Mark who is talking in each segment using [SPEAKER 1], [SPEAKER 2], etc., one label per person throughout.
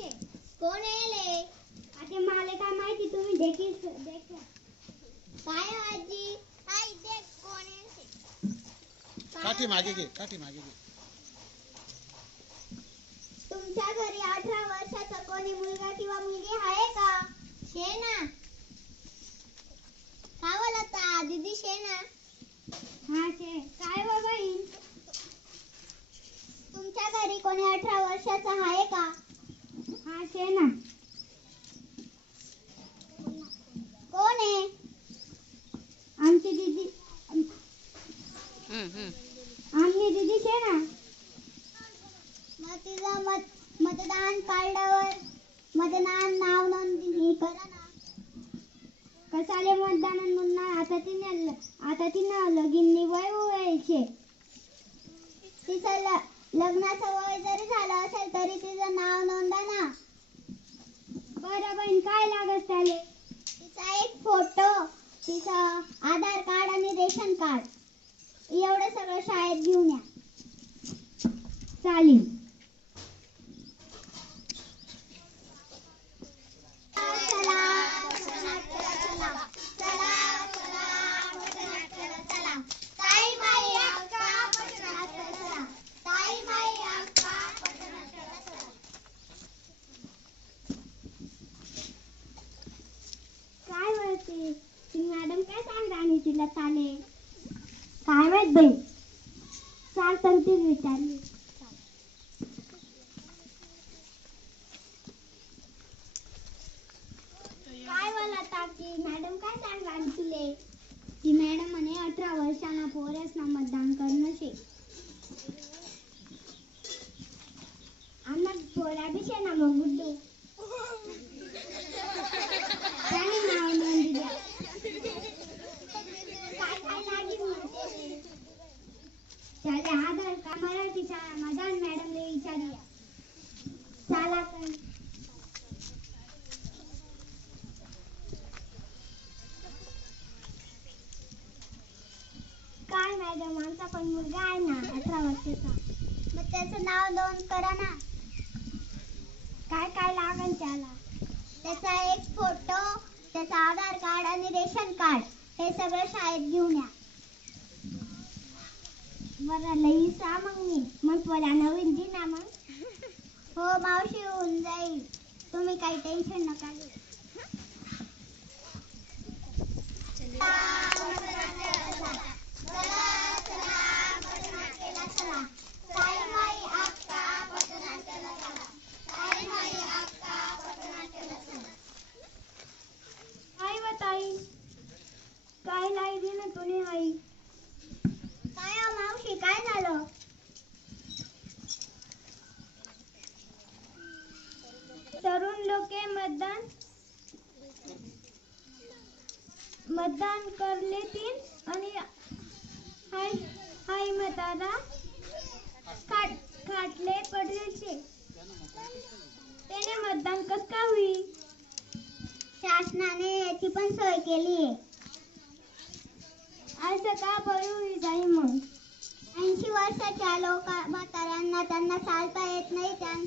[SPEAKER 1] यायचे कोण येले आता मला काय माहिती तुम्ही देखील देखा. काय हो आजी? हाय देख कोण यायचे
[SPEAKER 2] काठी मागे घे काठी मागे घे.
[SPEAKER 1] तुमच्या घरी अठरा वर्षाचा कोणी मुलगा किंवा मुलगी आहे का? शे ना का बोलता दीदी शे ना हा शे काय हो बहीण तुमच्या घरी कोणी अठरा वर्षाचा आहे का? हा शे ना कोण आहे? आमची दीदी. आमची दीदी शे ना मग तिचं मत मतदान कार्डावर मतदान नाव नोंदणी करा ना. कसाले मतदान मुन्ना आता तिने आता तिनं लगीन वय व्हायचे तिचं लग्नाचं वय जरी झालं असेल तरी तिचं नाव नोंदा ना. बरं बहीण काय लागत त्याले? तिचा एक फोटो तिचं आधार कार्ड आणि रेशन कार्ड. एवढं सगळं शाळेत घेऊन या. चालेल. सांग राणी आले. काय माहीत बाई? चार सांगते विचारली. काय बोला ताकी मॅडम काय सांगाल तुले ती मॅडम म्हणे अठरा वर्षांना पोरेसना मतदान करणं शे आम्हाला पोरा बी शे ना मग गुड्डू त्याने नाव नोंदी द्या काय काय लागेल म्हणते त्याचे आधार कार्ड मराठी शाळा मदान मॅडमला विचारूया चला तर काय मॅडम आमचा पण मुलगा आहे ना अठरा वर्षाचा. मग त्याचं नाव नोंद करा ना. काय काय लागेल त्याला? त्याचा एक फोटो त्याचा आधार कार्ड आणि रेशन कार्ड हे सगळं शाळेत घेऊन या. बरं लई सा मग मी. मग तुला नवीन दे ना मग. हो मावशी होऊन जाईल. तुम्ही काही टेन्शन नका काय लाई दे ना तुने आई? काय हो मावशी? काय झालं? तरुण लोके मतदान मतदान करले तीन आणि हाय हाय मतारा खाट खाटले पडले त्याने मतदान कस का होईल? शासनाने याची पण सोय केली आहे. असं का बरं जाई मग. ऐंशी वर्षाच्या लोक म्हाताऱ्यांना त्यांना चालता येत नाही त्यां-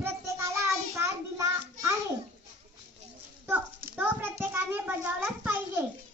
[SPEAKER 1] प्रत्येकाला अधिकार दिला आहे. तो तो प्रत्येकाने बजावलाच पाहिजे.